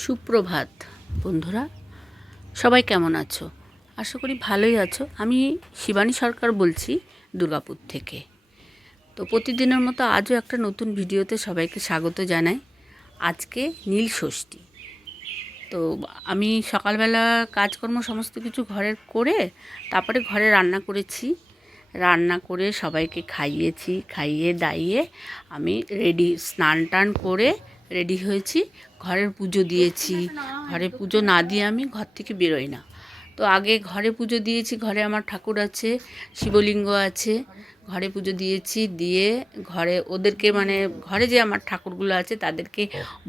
সুপ্রভাত বন্ধুরা, সবাই কেমন আছো? আশা করি ভালোই আছো। আমি শিবানী সরকার বলছি দুর্গাপুর থেকে। তো প্রতিদিনের মতো আজও একটা নতুন ভিডিওতে সবাইকে স্বাগত জানাই। আজকে নীল ষষ্ঠী। তো আমি সকালবেলা কাজকর্ম সমস্ত কিছু ঘরের করে তারপরে ঘরে রান্না করেছি। রান্না করে সবাইকে খাইয়েছি, খাইয়ে দাইয়ে আমি স্নান টান করে রেডি হয়েছি। ঘরের পুজো দিয়েছি। ঘরে পুজো না দিয়ে আমি ঘর থেকে বেরোই না। তো আগে ঘরে পুজো দিয়েছি। ঘরে আমার ঠাকুর আছে, শিবলিঙ্গ আছে। ঘরে পুজো দিয়েছি, দিয়ে ঘরে ওদেরকে মানে ঘরে যে আমার ঠাকুরগুলো আছে তাদেরকে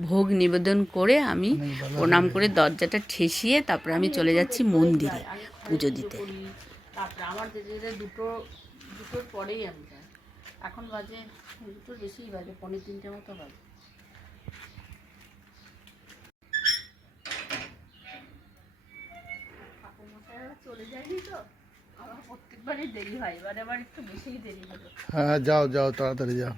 ভোগ নিবেদন করে আমি প্রণাম করে দরজাটা ঠেসিয়ে তারপরে আমি চলে যাচ্ছি মন্দিরে পুজো দিতে। তারপরে আমার দুটোর পরেই আমি যাই। এখন বাজে দুটোর বেশিই বাজে, 2:45 মতো বাজে। চলে যায়নি তো, আমার প্রত্যেকবারই দেরি হয়, এবার আবার একটু বেশিই দেরি হলো। হ্যাঁ, যাও যাও, তাড়াতাড়ি যাও।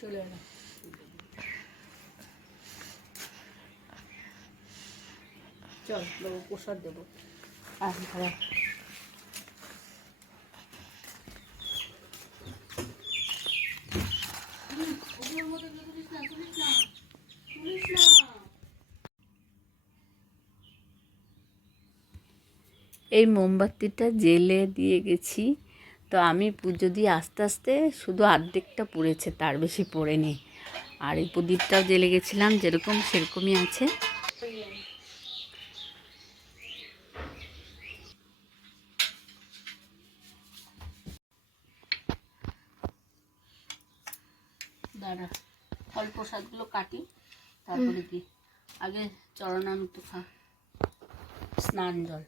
চলে এলাম। চল বাবু, প্রসাদ দেবো। ভাড়া এই মোমবাতিটা জেলে দিয়ে গেছি। তো আমি পুজো দিয়ে আস্তে আস্তে শুধু অর্ধেকটা পুড়েছে, তার বেশি পড়েনি। আর এই প্রদীপটাও জেলে গেছিলাম, যেরকম সেরকমই আছে। দাঁড়া, ফল প্রসাদগুলো কাটি, তারপরে কি আগে চরণামৃত খা, স্নান জল।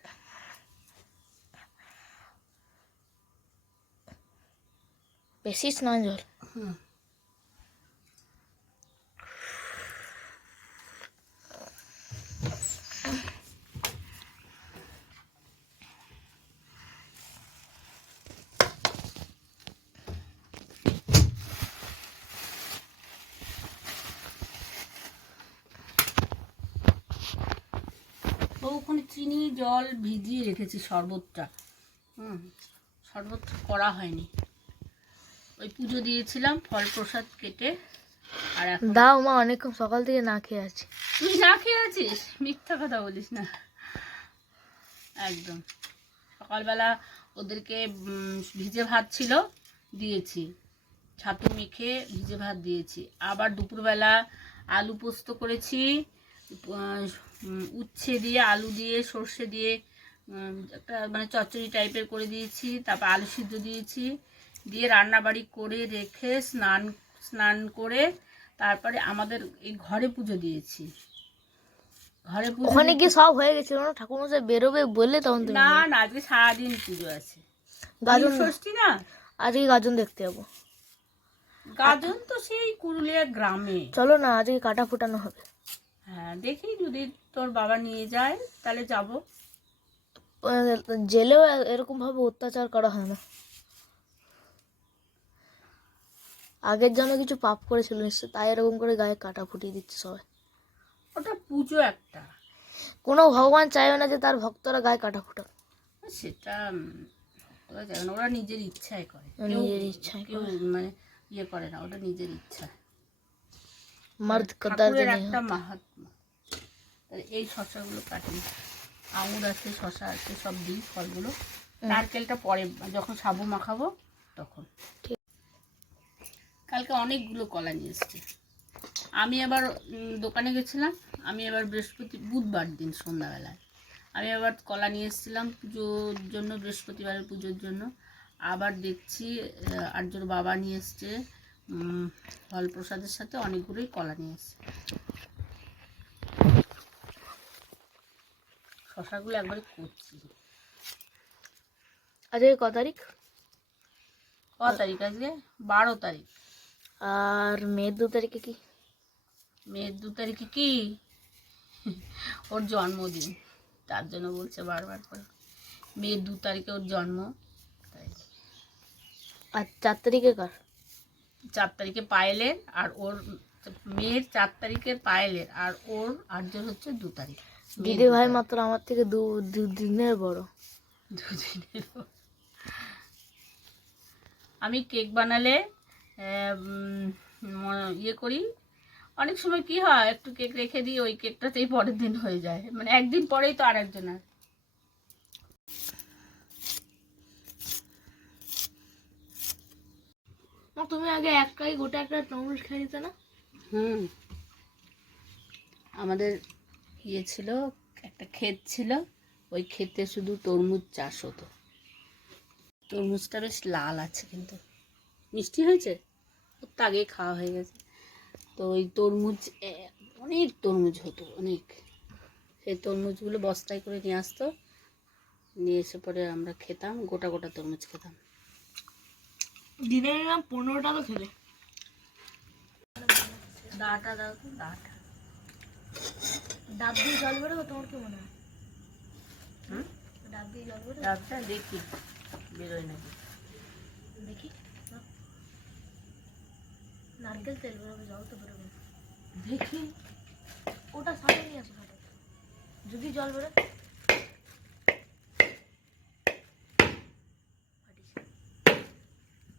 বেশি স্নান জল। ওখানে চিনি জল ভিজিয়ে রেখেছি শরবতটা। শরবত করা হয়নি, ওই পুজো দিয়েছিলাম, ফল প্রসাদ কেটে। আর এখন দাও মা, অনেকক্ষণ সকাল থেকে না খেয়ে আছি। তুই না খেয়ে আছিস? মিথ্যা কথা বলিস না একদম। সকালবেলা ওদেরকে ভিজে ভাত ছিল, দিয়েছি, ছাতু মেখে ভিজে ভাত দিয়েছি। আবার দুপুরবেলা আলু পোস্ত করেছি, উচ্ছে দিয়ে আলু দিয়ে সর্ষে দিয়ে একটা মানে চচ্চড়ি টাইপের করে দিয়েছি। তারপর আলু সিদ্ধ দিয়েছি, দিয়ে রান্নাবাড়ি করে রেখে স্নান করে তারপরে আমাদের এই ঘরে পুজো দিয়েছি। ঘরে পুজো ওখানে গিয়ে সব হয়ে গেছিল না, ঠাকুরমশাই বেরোবে বলে তখন তুমি না না, আজকে সারাদিন পুজো আছে। গাজন ষষ্ঠী না, আজকে গাজন দেখতে যাবো। গাজন তো সেই পুরুলিয়া গ্রামে। চলো না, আজকে কাটা ফুটানো হবে। হ্যাঁ, দেখি যদি তোর বাবা নিয়ে যায় তাহলে যাব। জেলেও এরকম ভাবে অত্যাচার করা হয় না। আগের জন্য কিছু পাপ করেছিল নিশ্চয়, তাই এরকম করে গায়ে কাটা ফুটিয়ে দিচ্ছে সবাই। ওটা পুজো একটা, কোনো ভগবান চাইবে না যে তার ভক্তরা গায়ে কাটা ফুটাক। সেটা ওরা জানে না, ওরা নিজের ইচ্ছায় করে, নিজের ইচ্ছায় কেউ মানে ইয়ে করে না, ওটা নিজের ইচ্ছা। মর্দ কদার ঠাকুরের জন্য একটা মাহাত্ম্য। এই শশাগুলো কাটি, আঙুর আছে, শশা আছে, সব দিই ফলগুলো। নারকেলটা পরে যখন সাবু মাখাবো তখন। কালকে অনেকগুলো কলা নিয়ে এসছে। আমি আবার দোকানে গেছিলাম, আমি আবার বুধবার দিন সন্ধ্যাবেলায় আমি আবার কলা নিয়ে এসেছিলাম পুজোর জন্য, বৃহস্পতিবারের পুজোর জন্য। আবার দেখছি আর্যর বাবা নিয়ে এসছে ফল প্রসাদের সাথে অনেকগুলোই কলা নিয়ে এসছে। শশাগুলো একবারে করছি। আজকে ক তারিখ? ক তারিখ আজকে? 12 তারিখ। আর মেয়ের 2 তারিখে কি? মেয়ের 2 তারিখে কি? ওর জন্মদিন, তার জন্য বলছে বারবার করে। মেয়ের 2 তারিখে ওর জন্ম, তাই। আর 4 তারিখে কার? 4 তারিখে পায়েলের, আর ওর মেয়ের 4 তারিখের পায়েলের, আর ওর আর্যর হচ্ছে 2 তারিখ। দিদি ভাই মাত্র আমার থেকে দু দিনের বড়। 2 দিনের। আমি কেক বানালে ইয়ে করি, অনেক সময় কি হয় একটু কেক রেখে দিই, ওই কেকটাতেই পরের দিন হয়ে যায়, মানে একদিন পরেই তো আর একজনের। তুমি আগে একাই গোটা একটা তরমুজ খেয়ে নিতে না? আমাদের ইয়ে ছিল, একটা ক্ষেত ছিল, ওই ক্ষেতে শুধু তরমুজ চাষ হতো। তরমুজটা বেশ লাল আছে, কিন্তু মিষ্টি হয়েছে, ওর তো আগেই খাওয়া হয়ে গেছে। তো ওই তরমুজ অনেক তরমুজ হতো, অনেক। সেই তরমুজগুলো বস্তায় করে নিয়ে আসতো, নিয়ে এসে পরে আমরা খেতাম, গোটা গোটা তরমুজ খেতাম। দিনে নিলাম 15টা তো খেলে। দাঁটা দাও তো, দাঁটা। ডাব দিয়ে জল বেরোবে তোমার কি মনে হয়? হুম, ডাব দিয়ে জল বেরোবে? ডাবটা দেখি বেরোয় নাকি। দেখি নারকেল তেল বেরোবে, জল তো বেরোবে না। দেখি, ওটা সাথে নিয়ে আসো, সাথে যদি জল বেরোয়।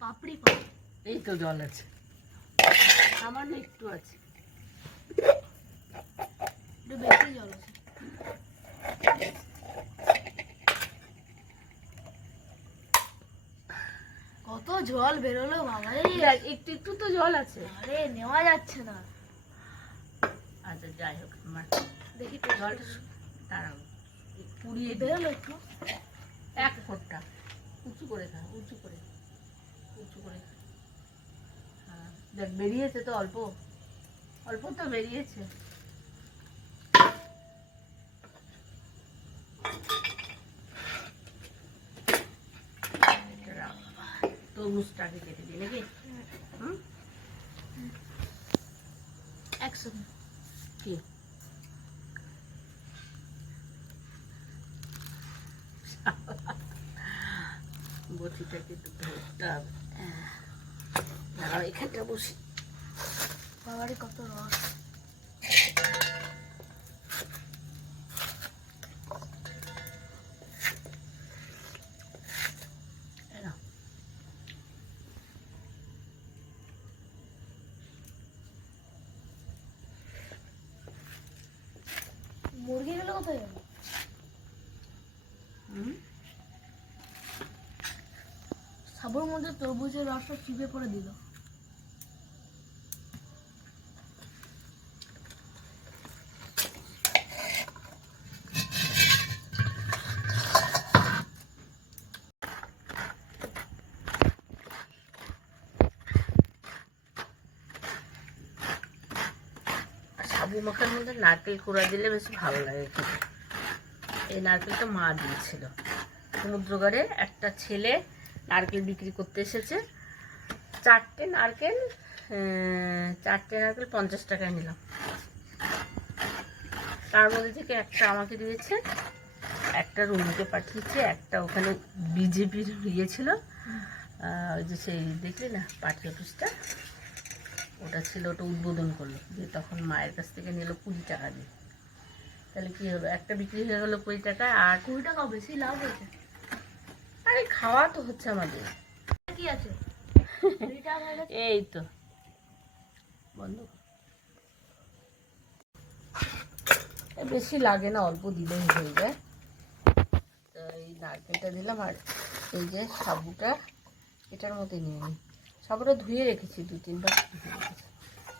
পাপড়ি পাপড়ি। এই তো জল আছে, সামান্য একটু আছে। একটু বেশি জল আছে। কত জল বেরোলো বাবা রে! একটু একটু তো জল আছে। আরে নেওয়া যাচ্ছে না। আচ্ছা যাই হোক, আমার দেখি জলটা দাঁড়াও, পুড়িয়ে বেরোলো একটু। এক ফোঁটা উঁচু করে খা, উঁচু করে, উঁচু করে খা। হ্যাঁ দেখ, বেরিয়েছে তো, অল্প অল্প তো বেরিয়েছে। তরমুজটাকে কেটে দিই নাকি? হুম, একসাথে কি বটিটাকে একটু ধরতে হবে। দাঁড়াও, এখানটা বসি। বাবারে কত রস! এই নাও। মুরগি গেলে কোথায় গেল? সাবুর মধ্যে তরমুজের রসটা চিপে পড়ে দিল। সাবু মাখার মধ্যে নারকেল কুড়া দিলে বেশ ভালো লাগে খেতে। এই নারকেলটা মা দিয়েছিল। সমুদ্রগড়ে একটা ছেলে নারকেল বিক্রি করতে এসেছে, চারটে নারকেল 50 টাকায় নিলাম। তার মধ্যে থেকে একটা আমাকে দিয়েছে, একটা রুমিকে পাঠিয়েছে, একটা ওখানে বিজেপির ইয়ে ছিল, ওই যে সেই দেখলি না পার্টি অফিসটা, ওটা ছিল, ওটা উদ্বোধন করলো, দিয়ে তখন মায়ের কাছ থেকে নিল 20 টাকা দিয়ে। তাহলে কি হলো, একটা বিক্রি হয়ে গেলো 20 টাকা। আর 20 টাকা বেশি লাভ হয়েছে। আরে খাওয়া তো হচ্ছে আমাদের। কি আছে? 2 টাকা হয়ে গেছে। এই তো বন্ধ কর। বেশি লাগে না, অল্প দিলেই হয়ে যায়। তো এই নারকেলটা দিলাম, আর এই যে সাবুটা এটার মধ্যে নিয়ে নিই। সাবুটা ধুয়ে রেখেছি, 2-3 বার ধুয়ে রেখেছি।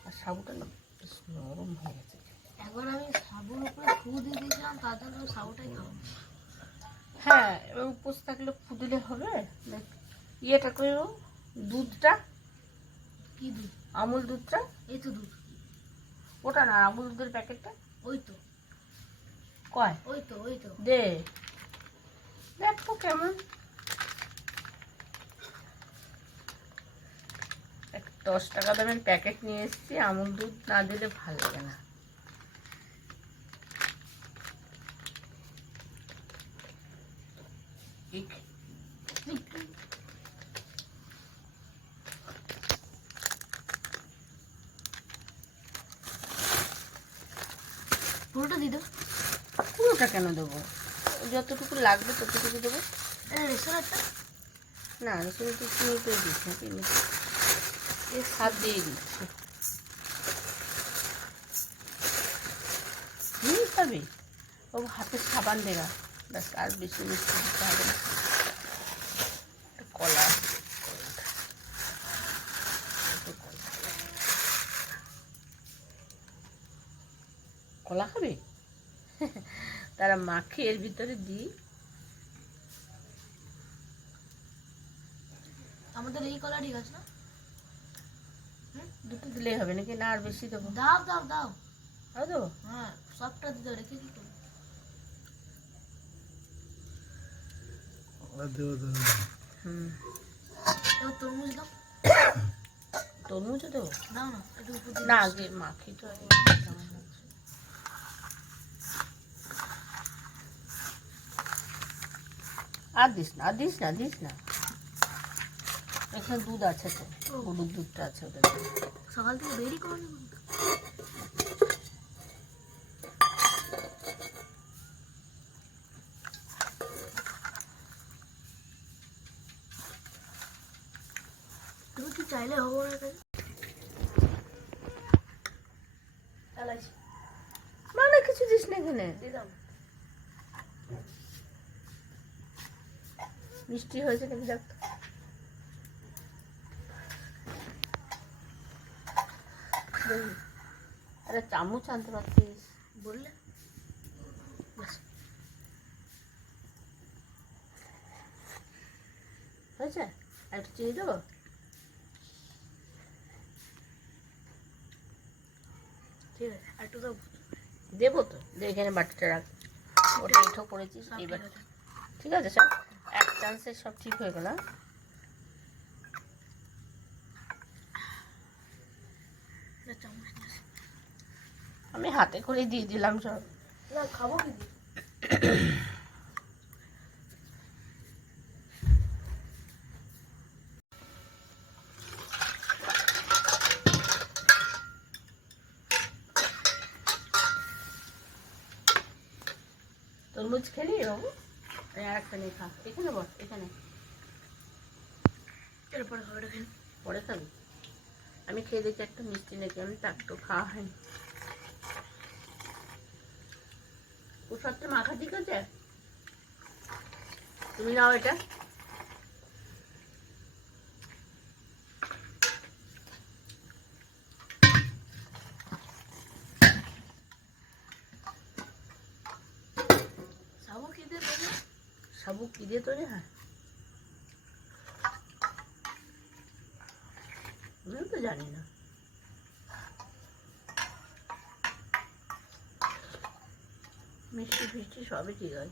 আর সাবুটা না বেশ নরম হয়ে গেছে। একবার আমি সাবুর উপরে ফু দিয়ে দিয়েছিলাম, তার জন্য সাবুটাই খাবো। হ্যাঁ, এবার উপোস থাকলে ফু দিলে হবে। দেখ, ইয়েটা করো, দুধটা, কি দুধ? আমুল দুধটা, এই তো দুধ। ওটা না, আমুল দুধের প্যাকেটটা ওই তো, কয় ওই তো, ওই তো। দে, দেখ তো কেমন। 10 টাকা দামের প্যাকেট নিয়ে এসেছি, আমুল দুধ না দিলে ভালো লাগে না। পুরোটা দিয়ে দেবো। পুরোটা কেন দেবো? যতটুকু লাগবে ততটুকু দেবো। রেস্টুরেন্টটা না, তুমি তো চিনিতে দিচ্ছ না, চিনিতে এর স্বাদ দিয়ে দিচ্ছি। খাবি? ও হাতে সাবান দেওয়া, ব্যাস, আর বেশি মিষ্টি দিতে হবে না। কলা, কলা খাবি? তারা মাখি এর ভিতরে দিই। আমাদের এই কলারই গাছ না? দুটো দিলেই হবে নাকি? না আর বেশি দেবো? দাও দাও দাও। আর দেবো? হ্যাঁ, সবটা দিতে রেখে কি করবো? আর দেবো দেবো। হুম, এবার তরমুজ দাও। তরমুজও দেবো? দাও না, একটু উপর দিয়ে না, দাও। আগে মাখি তো আগে। কেমন লাগছে? আর দিস না, আর দিস না, দিস না। এখানে দুধ আছে তো, গরুর দুধটা আছে ওদের। সকাল থেকে দেরি করো। তুমি কি চাইলে হবো না তাই? এলাচি মানে কিছু দিস না এখানে। দিলাম। মিষ্টি হয়েছে নাকি দেখ তো। দেখি, আরে চামচ আনতে পারতিস। বললে ব্যাস। হয়েছে? আর একটু চিনি দেবো? ঠিক আছে, আর একটু দাও। দেবো তো, দে, এখানে বাটিটা রাখ। ওটা এঁঠো করেছিস সব এইবার। ঠিক আছে। ঠিক আছে, সব এক চান্সে সব ঠিক হয়ে গেল। না, চামচ নিয়ে আসি। আমি হাতে করে দিয়ে দিলাম সব। না, খাবো কি দিয়ে? তরমুজ খেলি বাবু? আর একটা নিয়ে খা, এখানে বস, এখানে এরপরে খাবারটা খেয়ে পরে খাবি। আমি খেয়ে দেখি একটা মিষ্টি নাকি, আমি তার তো খাওয়া হয়নি। ও সবটা মাখা ঠিক আছে? তুমি নাও এটা। সাবু কি দিয়ে দেবে? সাবু কি দিয়ে তৈরি হয় আমি তো জানি না। মিষ্টি ফিষ্টি সবই ঠিক হয়।